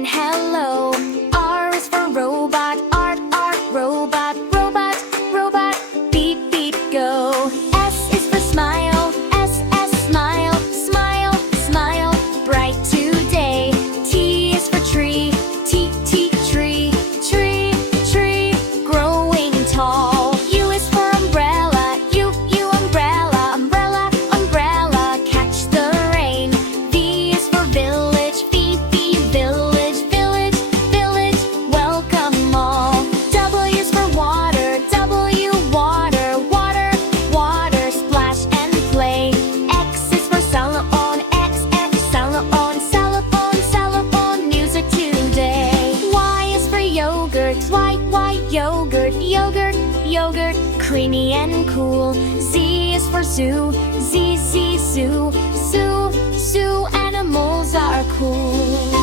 and hello. R is for robot, art, robot, robot, robot. Beep, beep, go. S is for smile, smile, smile, smile. Bright today. T is for tree, tree, tree, tree. Growing tall. U is for umbrella, umbrella, umbrella, umbrella. Catch the rain. V is for village, village, village, village. Welcome all. W is for water, water, water, water. Splash and play. X is for telephone, telephone, telephone, telephone. Music today. Y is for yogurt, yogurt, yogurt, yogurt. Creamy and cool. Z is for zoo, zoo, zoo, zoo. Animals are cool.